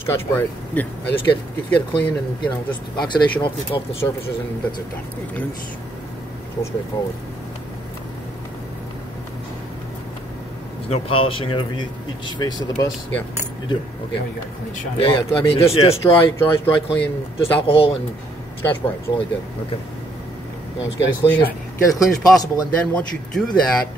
Scotch Brite. Yeah. I just get it clean and just oxidation off the surfaces and that's it done. It's so straightforward. There's no polishing of each face of the bus? Yeah. You do? Okay. Oh, you got a clean shot. Yeah. I mean, just dry clean, just alcohol and Scotch Brite. That's all I did. Okay. Let's get as clean as possible, and then once you do that,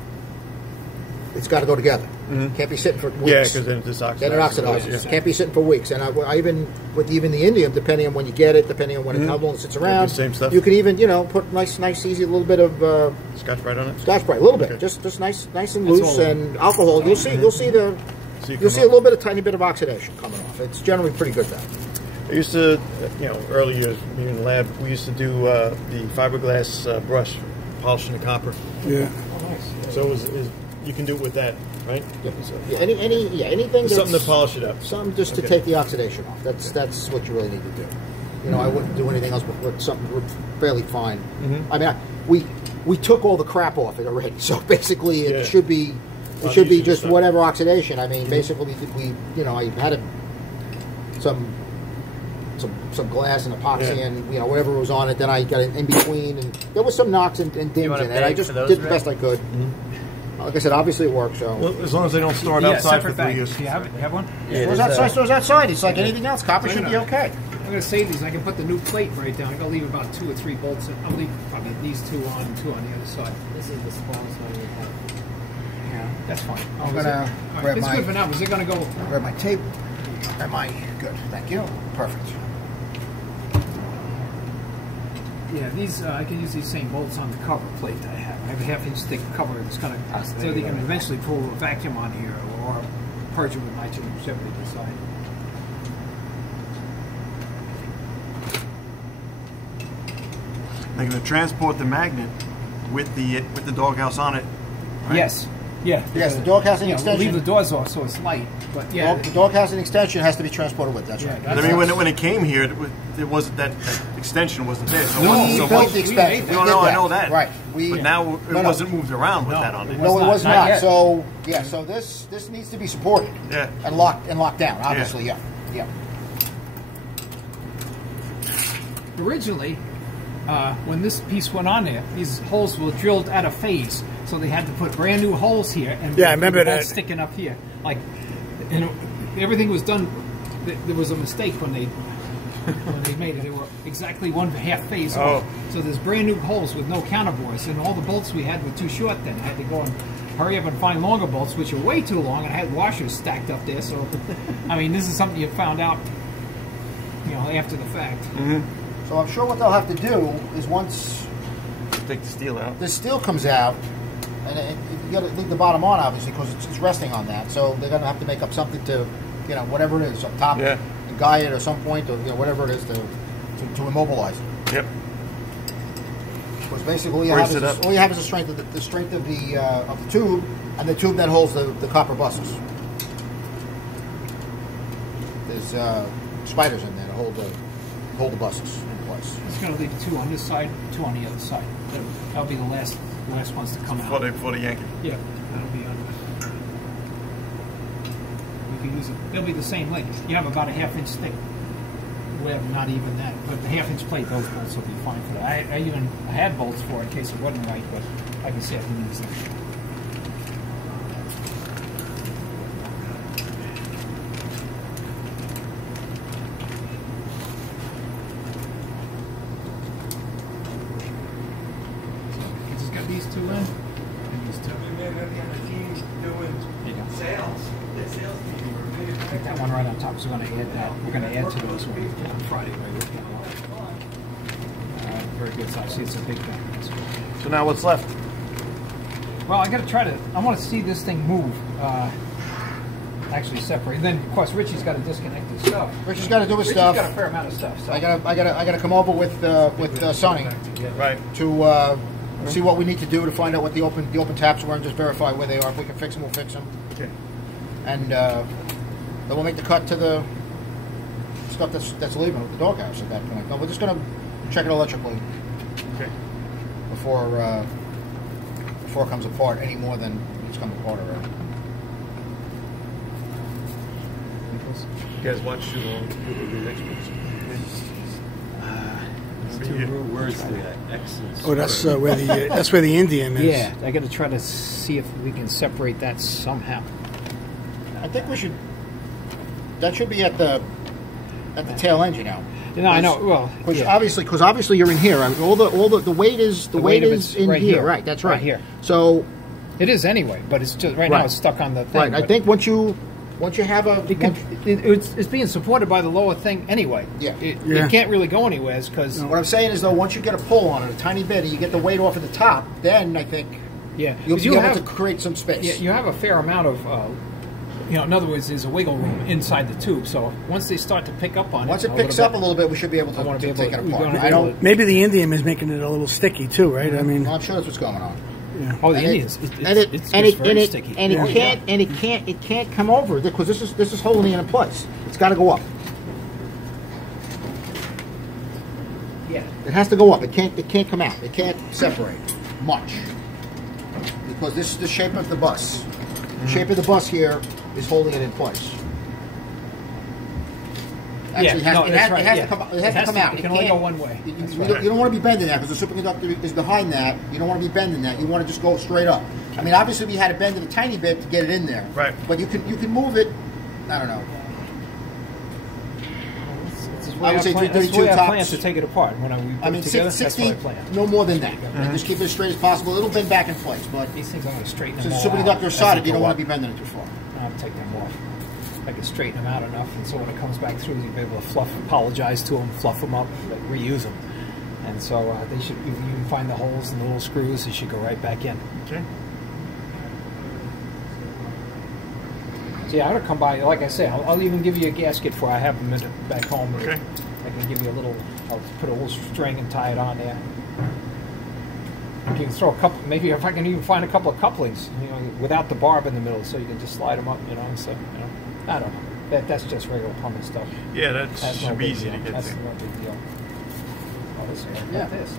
it's got to go together. Mm-hmm. Can't be sitting for weeks. Yeah, because then it oxidizes. Then it oxidizes. Can't be sitting for weeks. And I even with the indium, depending on when you get it, depending on how long it sits around, same stuff. You can even put nice, easy little bit of Scotch Brite on it. Scotch Brite, a little bit, just nice and loose, and alcohol. You'll see a little bit, tiny bit of oxidation coming off. It's generally pretty good then. I used to, early years, being in the lab, we used to do the fiberglass brush, polishing the copper. Yeah. Oh, nice. So you can do it with that, right? Yeah. So, Anything. Something to polish it up. Something just to take the oxidation off. That's what you really need to do. I wouldn't do anything else with something fairly fine. Mm-hmm. I mean, we took all the crap off it already, so basically it should be just stuff. whatever oxidation. I mean, basically I had some glass and epoxy and whatever was on it. Then I got it in between, and there was some knocks and dings in it. I just did the best I could. Mm-hmm. Like I said, obviously it works. So as long as they don't store it outside for 3 years. Do you have one? Stores outside. It's like anything else. Copper should be okay. I'm going to save these. I can put the new plate right down. I'm going to leave about 2 or 3 bolts. I'll leave probably these 2 on and 2 on the other side. This is the smallest one you have. Yeah, that's fine. I'm going to grab it's good for now. Is it going to go? Grab my tape. Good. Thank you. Perfect. Yeah, these I can use these same bolts on the cover plate that I have. I have a half-inch thick cover that's going to, so they can eventually pull a vacuum on here or purge it with nitrogen, whichever they decide. They're going to transport the magnet with the doghouse on it. Right? Yes. Yeah. Yes, the dog housing extension. We'll leave the doors off so it's light, but yeah. The dog housing extension has to be transported with. That's right. I mean, when it came here, it wasn't that extension wasn't there. So we built the extension. I know that. Right. But now it wasn't moved around with that on it. No, it was not. Yet. So so this needs to be supported. Yeah. And locked down. Obviously, yeah. Originally, when this piece went on there, these holes were drilled out of phase, so they had to put brand new holes here and I remember that sticking up here. And everything was done. There was a mistake when they made it. They were exactly 1/2 phase off. So there's brand new holes with no counterbores, and all the bolts we had were too short. Then I had to go and hurry up and find longer bolts, which were way too long, and I had washers stacked up there. So, I mean, this is something you found out, after the fact. Mm-hmm. So I'm sure what they'll have to do is once take the steel out. The steel comes out, and you got to leave the bottom on, obviously, because it's resting on that. So they're going to have to make up something to, whatever it is, up top, and guy it at some point, or whatever it is to immobilize it. Yep. Because basically, all you have is the strength of the tube, and the tube that holds the copper buses. There's spiders in there to hold the buses in place. It's going to leave 2 on this side, 2 on the other side. That'll be the last ones to come out. For the Yankee. Yeah, that'll be on. We can use it. They'll be the same length. You have about a 1/2 inch thick web, not even that, but the 1/2 inch plate. Those bolts will be fine for that. I had bolts for it in case it wasn't right, but like I said, I can use them. These 2 in, and these 2. Take that one right on top, so we're going to add that. We're going to add to those on Friday. Very good size. See, it's a big thing. So now what's left? Well, I got to try to. I want to see this thing move. Actually separate. And then, of course, Richie's got to disconnect his stuff. Richie's got to do his stuff. Richie's got a fair amount of stuff. So. I gotta come over with Sonny, right, to. See what we need to do to find out what the open taps were and just verify where they are. If we can fix them, we'll fix them. Okay. And then we'll make the cut to the stuff that's leaving with the doghouse at that point. No, we're just going to check it electrically. Okay. Before it comes apart any more than it's come apart already. those. You guys watch too long. You'll be the experts. Two words to that. X's. Oh, that's where the Indian is. Yeah, I got to try to see if we can separate that somehow. I think we should. That should be at the tail end, you know. No, I know. Well, because obviously you're in here. I mean, all the weight is the weight is in right here. here. Right, that's right. Right here. So it is anyway, but it's just now it's stuck on the thing. Right. I think once you have a it's being supported by the lower thing anyway. Yeah. It can't really go anywhere because what I'm saying is though, once you get a pull on it a tiny bit and you get the weight off at the top, then I think you'll be able to create some space. Yeah, you have a fair amount of. In other words, there's a wiggle room inside the tube. So once they start to pick up on once it picks up a little bit, we should be able to take it apart. Maybe the indium is making it a little sticky too, right? I mean, well, I'm sure that's what's going on. Yeah. Oh, the Indians. It's very sticky. And it can't come over because this is holding it in place. It's got to go up. Yeah. It has to go up. It can't come out. It can't separate much because this is the shape of the bus. The shape of the bus here is holding it in place. Actually, it has to come out. It can only go one way. You don't want to be bending that because the superconductor is behind that. You don't want to be bending that. You want to just go straight up. I mean, obviously, we had to bend it a tiny bit to get it in there. Right. But you can move it. I don't know. I would say 332 tops. I plan to take it apart when we put it together. 60, no more than that. Just keep it as straight as possible. It'll bend back in place, but these things I'm going to straighten them since all the superconductor is solid, you don't want to be bending it too far. I'll take them off. I can straighten them out enough, and so when it comes back through, you'll be able to apologize to them, fluff them up, reuse them. And so they should. You can find the holes and the little screws. They should go right back in. Okay. So yeah, I'm gonna come by. Like I say, I'll even give you a gasket for. I have them back home. Okay. I can give you a little. I'll put a little string and tie it on there. You can throw a couple. Maybe if I can even find a couple of couplings, without the barb in the middle, so you can just slide them up. And so I don't know. That's just regular plumbing stuff. Yeah, that should be easy to get That's to. no big deal. Oh, this is Yeah. Look at this.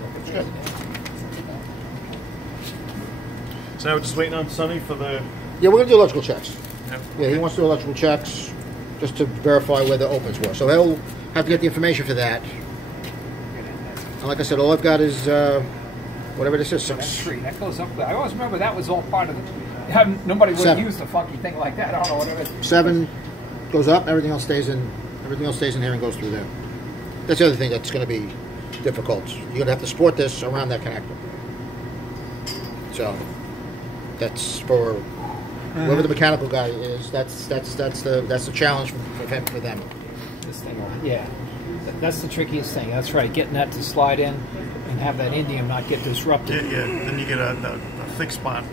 So now we're just waiting on Sonny for the. Yeah, we're gonna do electrical checks. Yep. Yeah, he wants to do electrical checks just to verify where the opens were. So he'll have to get the information for that. And like I said, all I've got is whatever this is. That's tree. That goes up there. I always remember that was all part of it. Nobody would have used a funky thing like that. I don't know what it is. 7 goes up. Everything else stays in. Everything else stays in here and goes through there. That's the other thing that's going to be difficult. You're going to have to support this around that connector. So that's for whoever the mechanical guy is. That's the challenge for them. This thing, yeah. That's the trickiest thing. That's right. Getting that to slide in and have that indium not get disrupted. Yeah. Then you get a thick spot.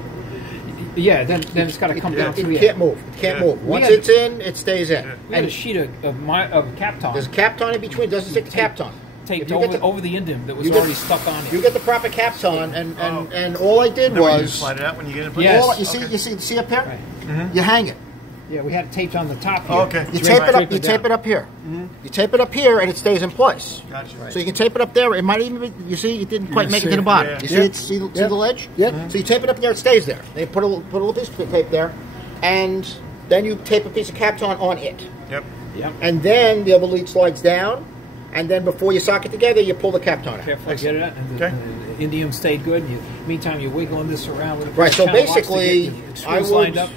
Yeah. Then it's got to come down through. It can't move. It can't move. Once it's in, it stays in. We had a sheet of Kapton. There's a Kapton in between. It doesn't stick to Kapton. Taped over the indium that was already stuck on it. You get the proper Kapton, and all I did was you slide it out when you get it. Yes. You see up here. Right. You hang it. Yeah, we had it taped on the top here. Oh, okay. You tape it up. You tape it up here. You tape it up here, and it stays in place. Gotcha. Right. So you can tape it up there. It might even be, you see, it didn't quite make it to the bottom. Yeah. You see the ledge? Yep. So you tape it up there, it stays there. They put a little piece of tape there, and then you tape a piece of Kapton on it. Yep. And then the other lead slides down, and then before you sock it together, you pull the Kapton out. Careful, get it out. And the indium stayed good. Meantime, you're wiggling this around. With Right. So basically, I would lined up.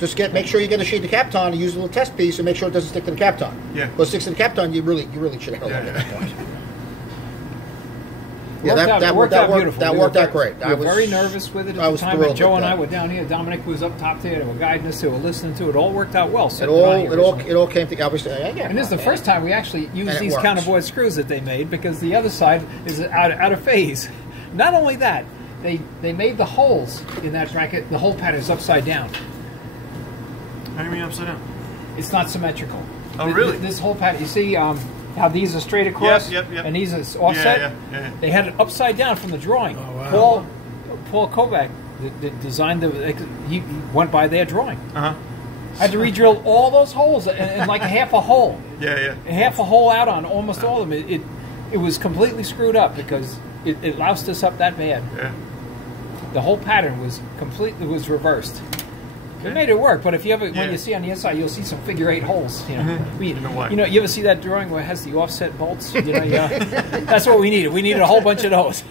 Just make sure you get a sheet of Kapton and use a little test piece and make sure it doesn't stick to the Kapton. Yeah. If it sticks to the Kapton, you really should have held on at that point. That worked out beautiful. That worked out great. I was very nervous with it at the time. Thrilled Joe and I were down here. Dominic was up top there. They were guiding us. They were listening to it. It all worked out well. It all came together. Obviously, and this is the first time we actually used these counterboard screws that they made because the other side is out of phase. Not only that, they made the holes in that bracket. The hole pattern is upside down. How do you mean upside down? It's not symmetrical. Oh, really? This whole pattern. You see how these are straight across? Yep. And these are offset? Yeah. They had it upside down from the drawing. Oh, wow. Paul Kovac designed he went by their drawing. Uh-huh. I had to re-drill all those holes and like half a hole. Yeah. Half a hole out on almost all of them. It was completely screwed up because it loused us up that bad. Yeah. The whole pattern was reversed. Okay. It made it work, but if you ever, Yeah. when you see on the inside, you'll see some figure 8 holes. You know, You know why? you know, you ever see that drawing where it has the offset bolts? You know, that's what we needed. We needed a whole bunch of those.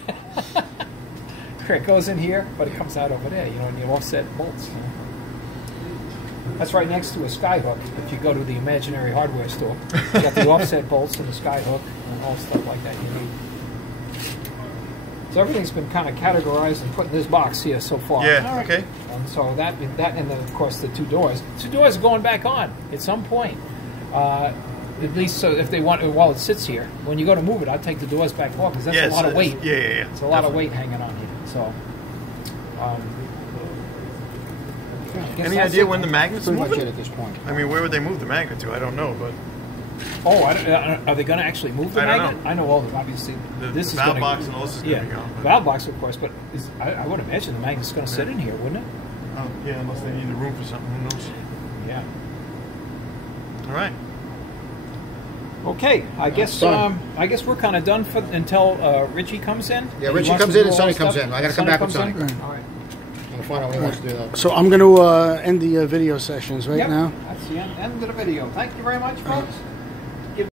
It goes in here, but it comes out over there. You know, and you offset bolts. You know. That's right next to a skyhook. If you go to the imaginary hardware store, you got the offset bolts and the skyhook and all stuff like that you need. So everything's been kind of categorized and put in this box here so far. Yeah. Okay. And so that and then of course the 2 doors. 2 doors are going back on at some point. At least so if they want while it sits here. When you go to move it, I'll take the doors back off because that's a lot of weight. Yeah. It's a lot of weight hanging on here. So. Any idea when the magnets Pretty move much it it? at this point. I mean, where would they move the magnet to? I don't know, but Oh, are they going to actually move the I don't magnet? know. I know all the obviously. the valve box and all this is going to be gone. but- valve box, of course, but I would imagine the magnet's going to sit in here, wouldn't it? Oh, yeah, unless they need the room for something. Who knows? Yeah. All right. Okay, I guess done. we're kind of done for until Richie comes in. Yeah, He Richie wants comes to in do and all Sonny the comes stuff. in. I gotta come back with comes in? Sonny. All right. I'm gonna find out when he wants to do that. So I'm going to end the video sessions right Yep, now. that's the end of the video. Thank you very much, folks.